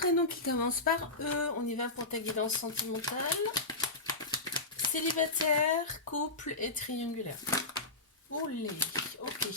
prénom qui commence par E. On y va pour ta guidance sentimentale. Célibataire, couple et triangulaire. Olé, ok.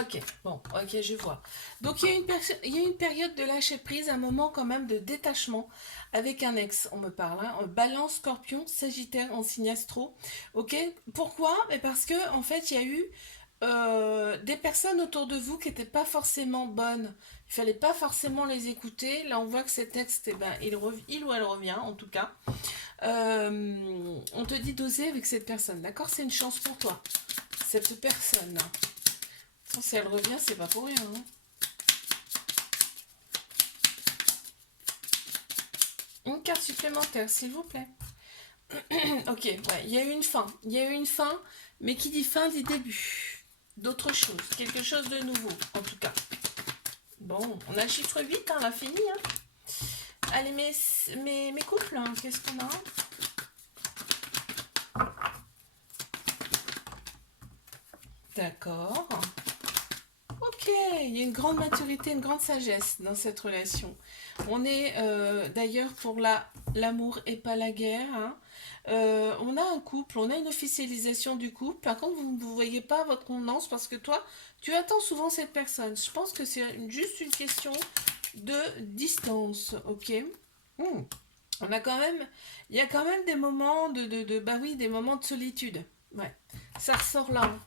Ok, bon, ok, je vois. Donc il y a une période de lâcher prise, un moment quand même de détachement avec un ex, on me parle. Hein. Balance, Scorpion, Sagittaire en signe astro. Ok, pourquoi? Mais parce que en fait il y a eu des personnes autour de vous qui n'étaient pas forcément bonnes. Il fallait pas forcément les écouter. Là on voit que cet ex, eh ben, il ou elle revient en tout cas. On te dit d'oser avec cette personne, d'accord? C'est une chance pour toi, cette personne. Si elle revient, c'est pas pour rien. Hein. Une carte supplémentaire, s'il vous plaît. Ok, ouais, il y a eu une fin. Il y a eu une fin, mais qui dit fin dit début. D'autres choses, quelque chose de nouveau, en tout cas. Bon, on a le chiffre 8, hein, on a fini. Hein. Allez, mes couples, hein, qu'est-ce qu'on a? D'accord. Ok, il y a une grande maturité, une grande sagesse dans cette relation. On est d'ailleurs pour l'amour et pas la guerre. Hein. On a un couple, on a une officialisation du couple. Par contre, vous ne voyez pas votre convenance parce que toi, tu attends souvent cette personne. Je pense que c'est juste une question de distance, ok. Hmm. On a quand même, il y a quand même des moments bah oui, des moments de solitude. Ouais, ça ressort là. Hein.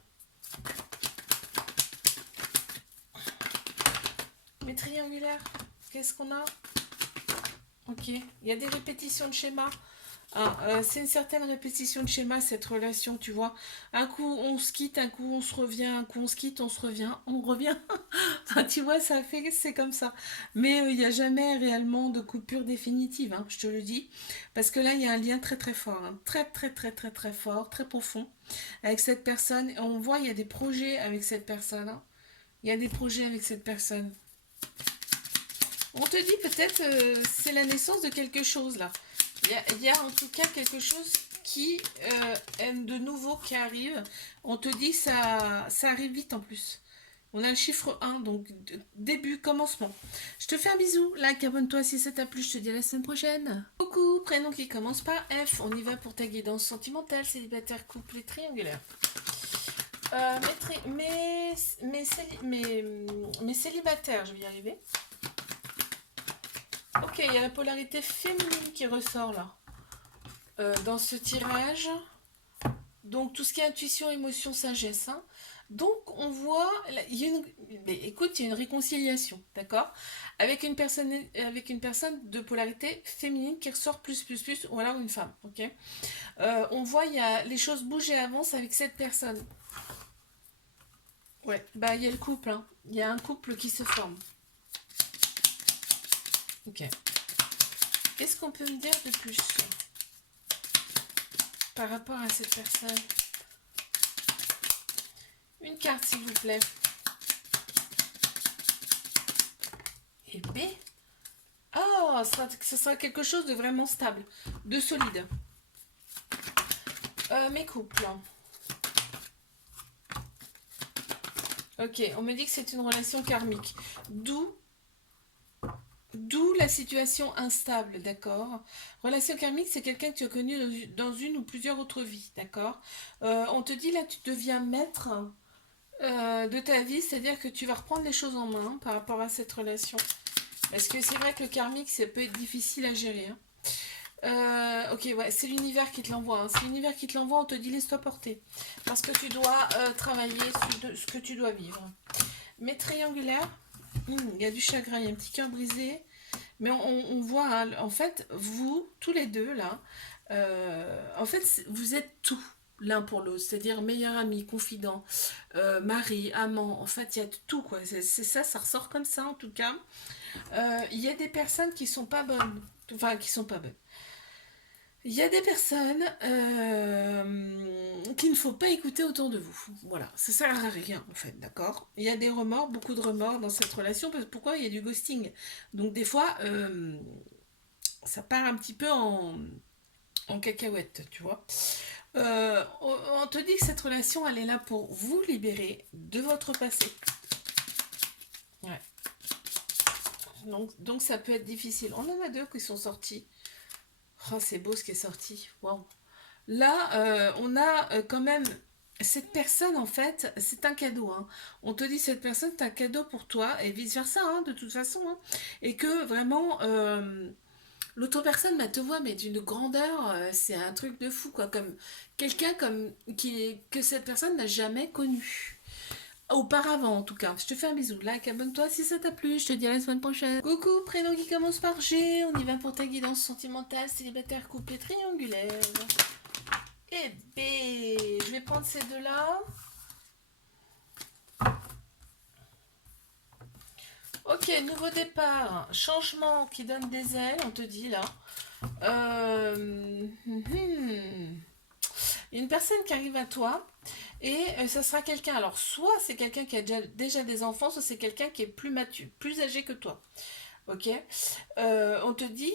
Mais triangulaire, qu'est-ce qu'on a? Ok, il y a des répétitions de schémas. Ah, c'est une certaine répétition de schéma cette relation, tu vois. Un coup on se quitte, un coup on se revient, un coup on se quitte, on se revient, on revient. Enfin, tu vois, ça fait, c'est comme ça. Mais il n'y a jamais réellement de coupure définitive, hein, je te le dis. Parce que là, il y a un lien très très fort, hein, très très très très très fort, très profond avec cette personne. Et on voit, il y a des projets avec cette personne. Hein. Il y a des projets avec cette personne. On te dit peut-être c'est la naissance de quelque chose là. Il y a en tout cas quelque chose qui est de nouveau qui arrive. On te dit ça arrive vite en plus. On a le chiffre 1, donc début, commencement. Je te fais un bisou, like, abonne-toi si ça t'a plu, je te dis à la semaine prochaine. Coucou, prénom qui commence par F, on y va pour ta guidance sentimentale, célibataire, couple et triangulaire. Mes célibataires, je vais y arriver. Ok, il y a la polarité féminine qui ressort là. Dans ce tirage. Donc tout ce qui est intuition, émotion, sagesse. Hein. Donc on voit, il y a écoute, il y a une réconciliation, d'accord, avec une personne de polarité féminine qui ressort plus, ou alors une femme, ok. On voit, il y a les choses bougent et avancent avec cette personne. Ouais, bah il y a le couple, hein. Il y a un couple qui se forme. Ok. Qu'est-ce qu'on peut me dire de plus par rapport à cette personne? Une carte, s'il vous plaît. Et B. Oh, ce sera quelque chose de vraiment stable, de solide. Mes couples. Ok, on me dit que c'est une relation karmique. D'où la situation instable, d'accord. Relation karmique, c'est quelqu'un que tu as connu dans une ou plusieurs autres vies, d'accord. On te dit là, tu deviens maître de ta vie, c'est-à-dire que tu vas reprendre les choses en main par rapport à cette relation. Parce que c'est vrai que le karmique, ça peut être difficile à gérer. Hein. Ok, ouais, c'est l'univers qui te l'envoie. Hein. C'est l'univers qui te l'envoie, on te dit laisse-toi porter. Parce que tu dois travailler sur ce que tu dois vivre. Mais triangulaire, il y a du chagrin, il y a un petit cœur brisé. Mais on voit, hein, en fait, vous, tous les deux, là, en fait, vous êtes tout l'un pour l'autre. C'est-à-dire meilleur ami, confident, mari, amant. En fait, il y a tout, quoi. C'est ça, ça ressort comme ça, en tout cas. Il y a des personnes qui sont pas bonnes. Enfin, qui sont pas bonnes. Il y a des personnes qu'il ne faut pas écouter autour de vous. Voilà, ça sert à rien en fait, d'accord. Il y a des remords, beaucoup de remords dans cette relation. Pourquoi il y a du ghosting? Donc des fois, ça part un petit peu en cacahuète, tu vois. On te dit que cette relation, elle est là pour vous libérer de votre passé. Ouais. Donc ça peut être difficile. On en a deux qui sont sortis. Oh, c'est beau ce qui est sorti. Waouh. Là, on a quand même cette personne, en fait, c'est un cadeau. Hein. On te dit, cette personne, c'est un cadeau pour toi, et vice-versa, hein, de toute façon. Hein. Et que vraiment, l'autre personne, bah, te voit, mais d'une grandeur, c'est un truc de fou, quoi. Comme quelqu'un comme, que cette personne n'a jamais connu. Auparavant, en tout cas. Je te fais un bisou. Like, abonne-toi si ça t'a plu. Je te dis à la semaine prochaine. Coucou, prénom qui commence par G. On y va pour ta guidance sentimentale, célibataire, couple triangulaire. Eh ben, je vais prendre ces deux-là. Ok, nouveau départ. Changement qui donne des ailes, on te dit là. Une personne qui arrive à toi et ça sera quelqu'un. Alors, soit c'est quelqu'un qui a déjà des enfants, soit c'est quelqu'un qui est plus mature, plus âgé que toi. Ok. On te dit,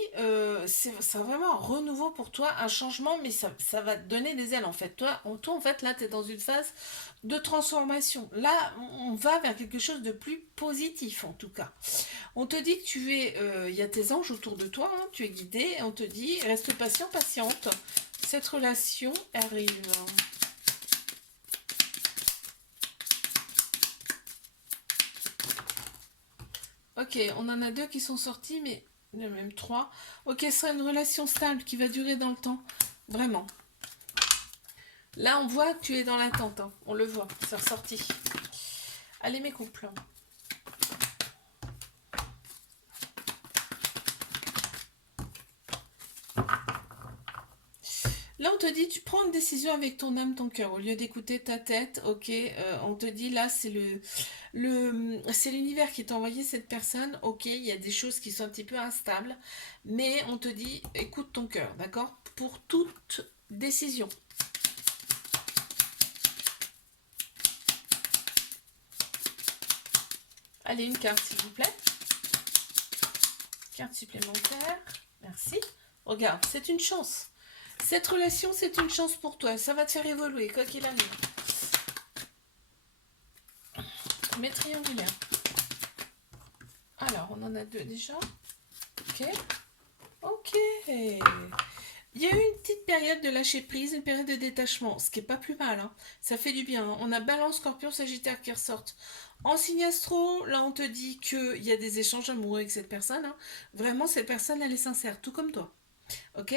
c'est vraiment un renouveau pour toi, un changement, mais ça va te donner des ailes en fait. Toi en fait, là, tu es dans une phase de transformation. Là, on va vers quelque chose de plus positif en tout cas. On te dit que il y a tes anges autour de toi, hein, tu es guidé, et on te dit, reste patient, patiente. Cette relation arrive. Ok, on en a deux qui sont sortis, mais même trois. Ok, ce sera une relation stable qui va durer dans le temps. Vraiment. Là, on voit que tu es dans l'attente. Hein. On le voit, c'est ressorti. Allez, mes couples. Là, on te dit, tu prends une décision avec ton âme, ton cœur, au lieu d'écouter ta tête. Ok, on te dit, là, c'est c'est l'univers qui t'a envoyé cette personne. Ok, il y a des choses qui sont un petit peu instables, mais on te dit, écoute ton cœur, d'accord? Pour toute décision. Allez, une carte, s'il vous plaît. Carte supplémentaire. Merci. Regarde, c'est une chance. Cette relation, c'est une chance pour toi. Ça va te faire évoluer, quoi qu'il arrive. Mais triangulaire. Alors, on en a deux déjà. Ok. Ok. Il y a eu une petite période de lâcher prise, une période de détachement, ce qui est pas plus mal. Hein. Ça fait du bien. Hein. On a Balance, Scorpion, Sagittaire qui ressortent. En signe astro, là on te dit qu'il y a des échanges amoureux avec cette personne. Hein. Vraiment, cette personne, elle est sincère, tout comme toi. Ok.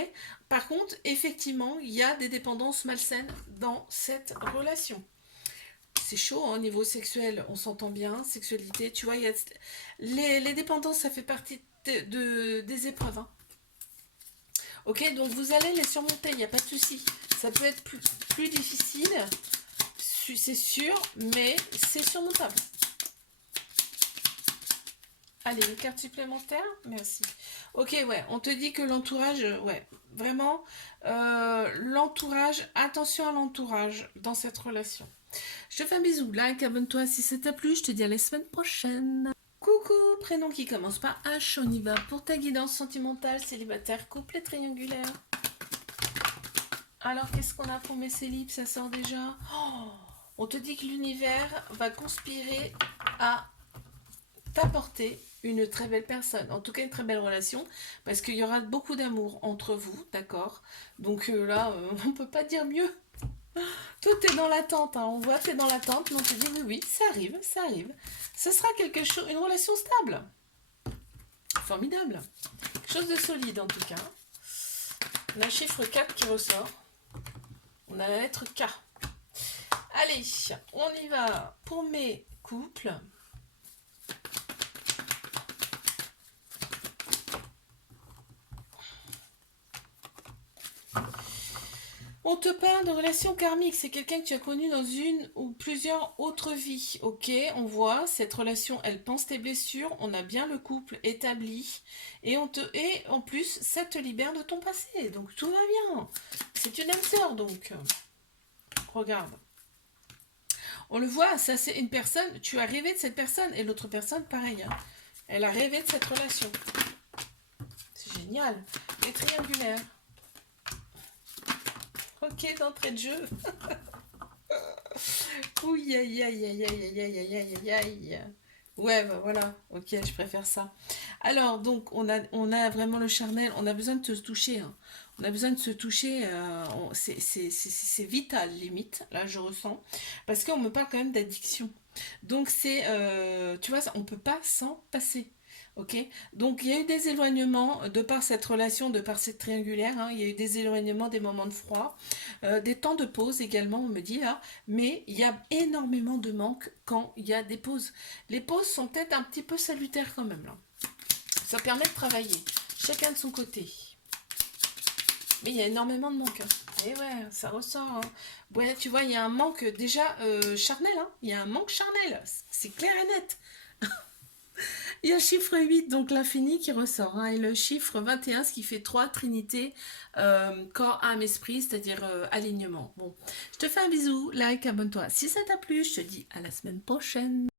Par contre, effectivement, il y a des dépendances malsaines dans cette relation. C'est chaud hein, au niveau sexuel, on s'entend bien, sexualité, tu vois, les dépendances, ça fait partie des épreuves. Hein. Ok, donc vous allez les surmonter, il n'y a pas de souci. Ça peut être plus difficile, c'est sûr, mais c'est surmontable. Allez, une carte supplémentaire, merci. Ok, ouais, on te dit que l'entourage, ouais, vraiment, l'entourage, attention à l'entourage dans cette relation. Je te fais un bisou, like, abonne-toi si ça t'a plu, je te dis à la semaine prochaine. Coucou, prénom qui commence par H, on y va pour ta guidance sentimentale, célibataire, couple et triangulaire. Alors, qu'est-ce qu'on a pour mes célibes? Ça sort déjà. Oh, on te dit que l'univers va conspirer à t'apporter une très belle personne, en tout cas une très belle relation, parce qu'il y aura beaucoup d'amour entre vous, d'accord? Donc là, on peut pas dire mieux. Tout est dans l'attente, hein. On voit que c'est dans l'attente, mais on te dit oui, oui, ça arrive, ça arrive. Ce sera quelque chose, une relation stable. Formidable. Quelque chose de solide en tout cas. On a le chiffre 4 qui ressort. On a la lettre K. Allez, on y va pour mes couples. On te parle de relation karmique, c'est quelqu'un que tu as connu dans une ou plusieurs autres vies. Ok, on voit, cette relation, elle pense tes blessures, on a bien le couple établi, et en plus, ça te libère de ton passé, donc tout va bien. C'est une âme sœur, donc. Regarde. On le voit, ça c'est une personne, tu as rêvé de cette personne, et l'autre personne, pareil. Hein. Elle a rêvé de cette relation. C'est génial. Et triangulaire. Ok, d'entrée de jeu. Ouh, aïe, aïe, aïe, aïe, aïe, aïe, aïe, aïe, aïe. Ouais, bah voilà, ok, je préfère ça. Alors, donc, on a vraiment le charnel, on a besoin de se toucher, hein. On a besoin de se toucher, c'est vital, limite, là, je ressens. Parce qu'on me parle quand même d'addiction. Donc, tu vois, on peut pas s'en passer. Ok? Donc, il y a eu des éloignements de par cette relation, de par cette triangulaire, hein. Il y a eu des éloignements, des moments de froid, des temps de pause également, on me dit là. Mais il y a énormément de manque quand il y a des pauses. Les pauses sont peut-être un petit peu salutaires quand même là. Ça permet de travailler, chacun de son côté. Mais il y a énormément de manque, hein. Et ouais, ça ressort, hein. Ouais, tu vois, il y a un manque déjà charnel, hein. Il y a un manque charnel, c'est clair et net. Il y a le chiffre 8 donc l'infini qui ressort, hein, et le chiffre 21 ce qui fait 3 trinité, corps, âme, esprit, c'est-à-dire alignement. Bon, je te fais un bisou, like, abonne-toi. Si ça t'a plu, je te dis à la semaine prochaine.